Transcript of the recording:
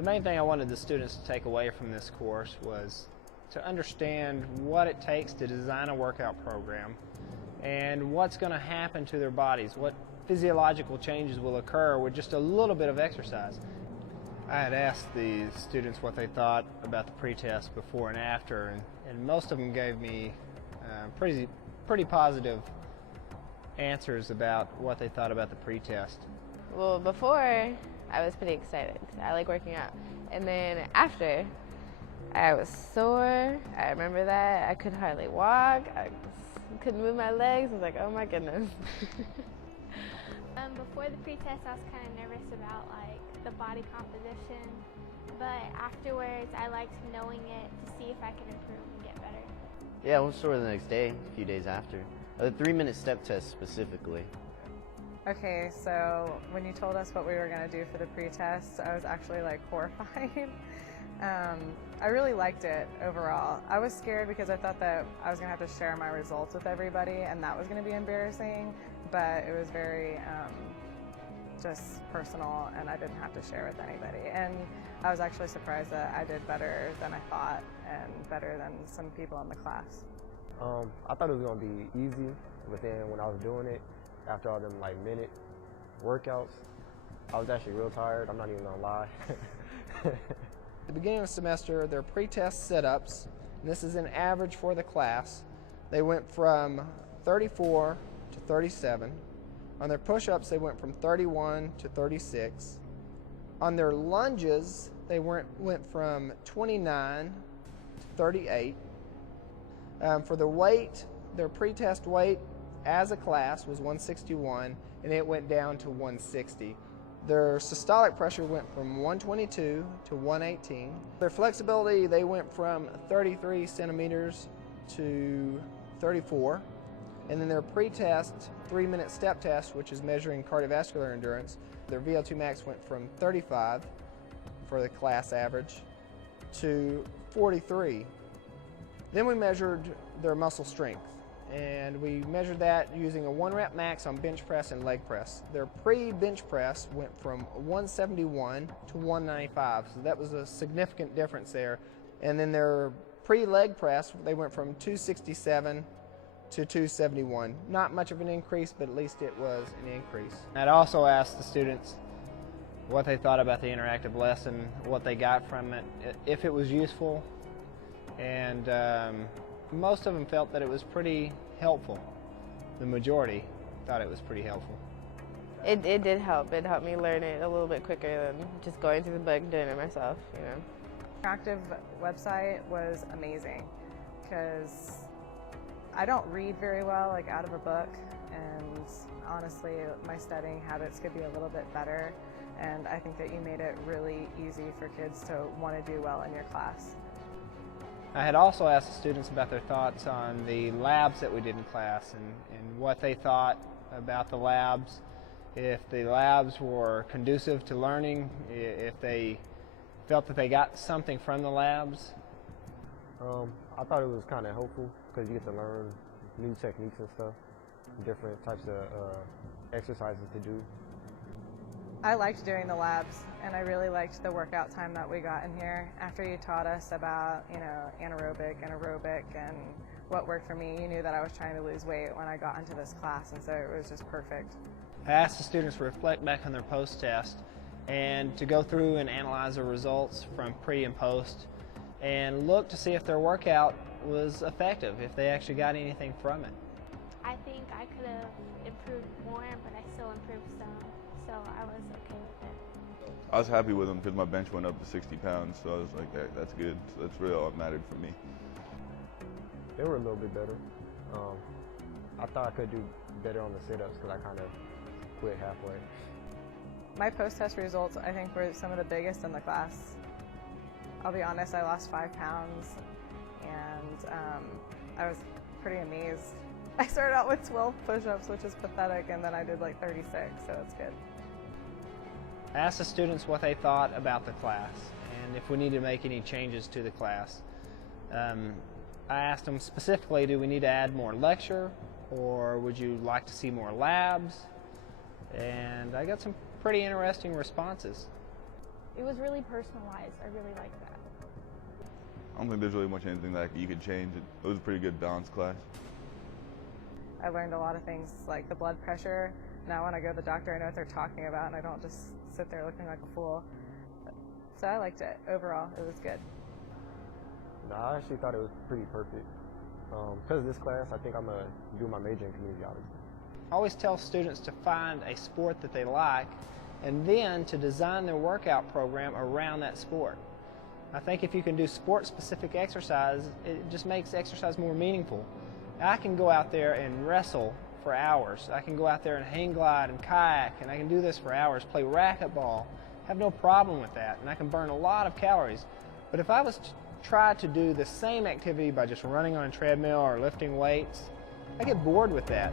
The main thing I wanted the students to take away from this course was to understand what it takes to design a workout program and what's going to happen to their bodies, what physiological changes will occur with just a little bit of exercise. I had asked the students what they thought about the pretest before and after, and most of them gave me pretty positive answers about what they thought about the pretest. Well, before, I was pretty excited. I like working out. And then after, I was sore. I remember that. I could hardly walk. I couldn't move my legs. I was like, oh my goodness. Before the pretest, I was kind of nervous about the body composition, but afterwards, I liked knowing it to see if I could improve and get better. Yeah, I was sore the next day, a few days after. The 3-minute step test specifically. Okay, so when you told us what we were going to do for the pretest, I was actually horrified. I really liked it overall. I was scared because I thought that I was going to have to share my results with everybody and that was going to be embarrassing, but it was very just personal and I didn't have to share with anybody. And I was actually surprised that I did better than I thought and better than some people in the class. I thought it was going to be easy, but then when I was doing it, after all them minute workouts, I was actually real tired. I'm not even gonna lie. At the beginning of the semester, their pretest sit-ups, and this is an average for the class, they went from 34 to 37. On their push-ups, they went from 31 to 36. On their lunges, they went from 29 to 38. For the weight, their pretest weight as a class was 161, and it went down to 160. Their systolic pressure went from 122 to 118. Their flexibility, they went from 33 centimeters to 34. And then their pretest 3-minute step test, which is measuring cardiovascular endurance, their VO2 max went from 35 for the class average to 43. Then we measured their muscle strength, and we measured that using a 1-rep max on bench press and leg press. Their pre-bench press went from 171 to 195, so that was a significant difference there. And then their pre-leg press, they went from 267 to 271. Not much of an increase, but at least it was an increase. I'd also asked the students what they thought about the interactive lesson, what they got from it, if it was useful, and most of them felt that it was pretty helpful. The majority thought it was pretty helpful. It did help. It helped me learn it a little bit quicker than just going through the book and doing it myself, you know. The interactive website was amazing because I don't read very well out of a book, and honestly my studying habits could be a little bit better, and I think that you made it really easy for kids to want to do well in your class. I had also asked the students about their thoughts on the labs that we did in class and what they thought about the labs, if the labs were conducive to learning, if they felt that they got something from the labs. I thought it was kind of helpful because you get to learn new techniques and stuff, different types of exercises to do. I liked doing the labs, and I really liked the workout time that we got in here. After you taught us about, anaerobic and aerobic and what worked for me, you knew that I was trying to lose weight when I got into this class, and so it was just perfect. I asked the students to reflect back on their post-test and to go through and analyze the results from pre and post and look to see if their workout was effective, if they actually got anything from it. I think I could have improved more, but I still improved some, so I was okay with it. I was happy with them because my bench went up to 60 pounds, so I was like, that's good. So that's really all that mattered for me. They were a little bit better. I thought I could do better on the sit-ups because I kind of quit halfway. My post-test results, I think, were some of the biggest in the class. I'll be honest, I lost 5 pounds, and I was pretty amazed. I started out with 12 push-ups, which is pathetic, and then I did 36, so it's good. I asked the students what they thought about the class and if we need to make any changes to the class. I asked them specifically, do we need to add more lecture, or would you like to see more labs? And I got some pretty interesting responses. It was really personalized. I really liked that. I don't think there's really much anything that you could change. It was a pretty good balanced class. I learned a lot of things like the blood pressure. Now when I go to the doctor, I know what they're talking about, and I don't just sit there looking like a fool. So I liked it. Overall, it was good. No, I actually thought it was pretty perfect. Because of this class, I think I'm going to do my major in kinesiology. I always tell students to find a sport that they like and then to design their workout program around that sport. I think if you can do sport-specific exercise, it just makes exercise more meaningful. I can go out there and wrestle for hours. I can go out there and hang glide and kayak, and I can do this for hours, play racquetball. Have no problem with that, and I can burn a lot of calories. But if I was to try to do the same activity by just running on a treadmill or lifting weights, I get bored with that.